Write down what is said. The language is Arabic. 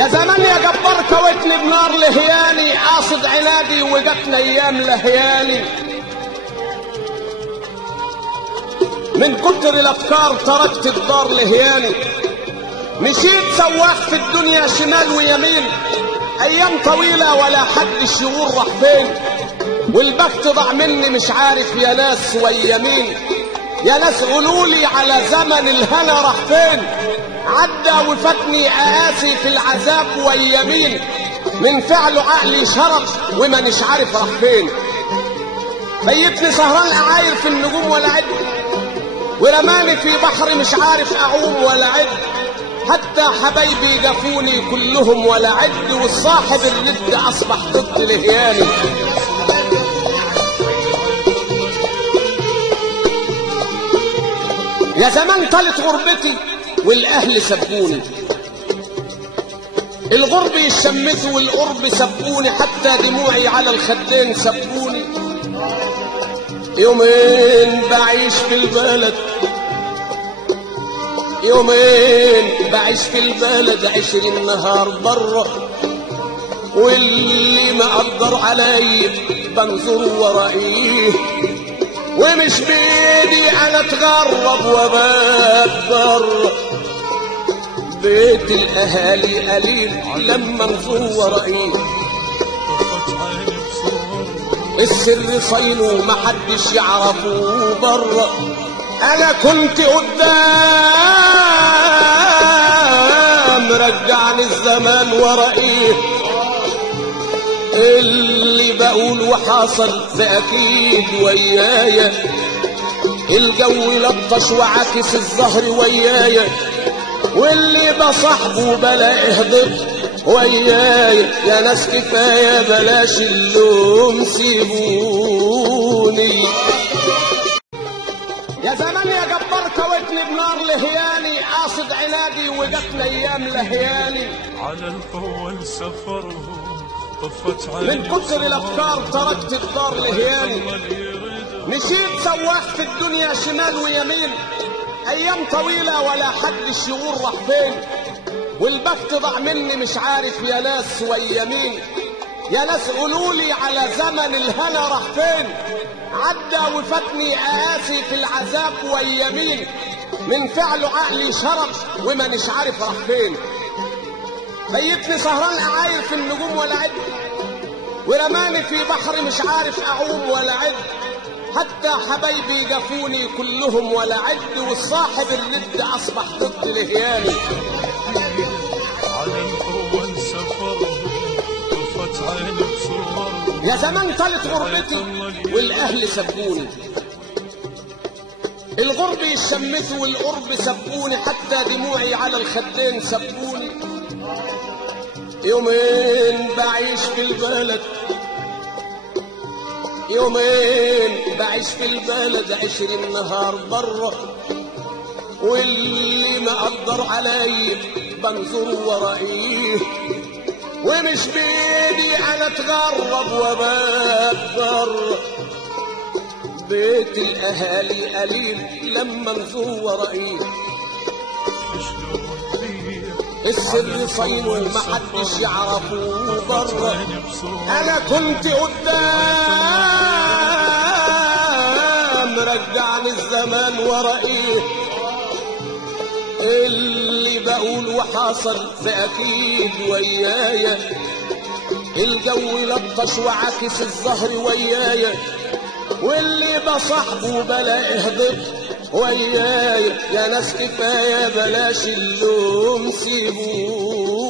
يا زمان يا جبار كويتني بنار لهياني، قاصد عنادي وجاتنا ايام لهياني. من كتر الافكار تركت الدار لهياني، مشيت سواح في الدنيا شمال ويمين، ايام طويله ولا حد الشهور راح فين، والبخت ضاع مني مش عارف يا ناس ويا مين. يا ناس قولولي على زمن الهنا راح فين، عدى وفاتني اقاسي في العذاب ويمين، من فعله عقلي شرب ومانيش عارف راح فين. بيتني سهران اعاير في النجوم ولا عد، ورماني في بحر مش عارف اعوم ولا عد، حتى حبايبي جفوني كلهم ولا عد، والصاحب الرد اصبح ضد لهياني. يا زمان طالت غربتي والاهل سبوني، الغرب يشمتوا والقرب سبوني، حتى دموعي على الخدين سبوني. يومين بعيش في البلد، يومين بعيش في البلد، 20 نهار برا، واللي مقدر علي بنظر ورائيه، ومش بيدي انا اتغرب وبات برا. بيت الاهالي قليل لما نزور رأيه، السر صينه محدش يعرفه برا. انا كنت قدام رجعني الزمان ورائيه، اللي بقول وحاصل ده اكيد ويايا، الجو لطش وعاكس الظهر ويايا، واللي بصاحبه بلاقيه ضد ويايا. يا ناس كفايه بلاش اللوم سيبوني. يا زمان يا جبار كويتني بنار لهياني، قاصد عنادي وجاتنا ايام لهياني. على الأول سفرهم طفت عيني، من كتر الافكار تركت الدار لهياني، مشيت سواح في الدنيا شمال ويمين، ايام طويله ولا حد الشهور راح فين، والبخت ضاع مني مش عارف يا ناس ويا مين. يا ناس قولولي على زمن الهنا راح فين، عدى وفاتني اقاسي في العذاب ويا مين، من فعله عقلي شرب ومانيش عارف راح فين. بيتني سهران اعاير في النجوم ولا عد، ورماني في بحر مش عارف اعوم ولا عد، حتى حبايبي جفوني كلهم ولا عد، والصاحب الرد اصبح ضد لهياني. على الأول سفرهم طفت عيني بصورهم. يا زمان طالت غربتي والاهل سبوني، الغرب يشمتوا والقرب سبوني، حتى دموعي على الخدين سبوني. يومين بعيش في البلد، يومين بعيش في البلد، 20 نهار برا، واللي مقدر علي بنظر ورائيه، ومش بيدي انا اتغرب وبات برا. بيت الاهالي قليل لما نزور ورائيه، السر صينه محدش يعرفه برا. انا كنت قدام رجعني الزمان ورائيه، اللي بقول وحاصل ده اكيد ويايا، الجو لطش وعاكس الظهر ويايا، واللي بصاحبه بلاقيه ضد ويايا. يا ناس كفايه بلاش اللوم سيبوني.